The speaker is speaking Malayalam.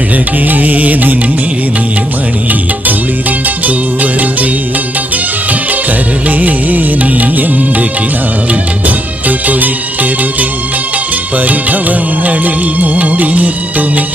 അഴകേ നിൻമിഴി നീർമണി കുളിരിൽ തൂവരുതേ. കരളേ നീ എൻ്റെ കിനാവിൽ മുത്തുപൊഴിക്കരുതേ. പരിഭവങ്ങളിൽ മൂടി നിർത്തുമി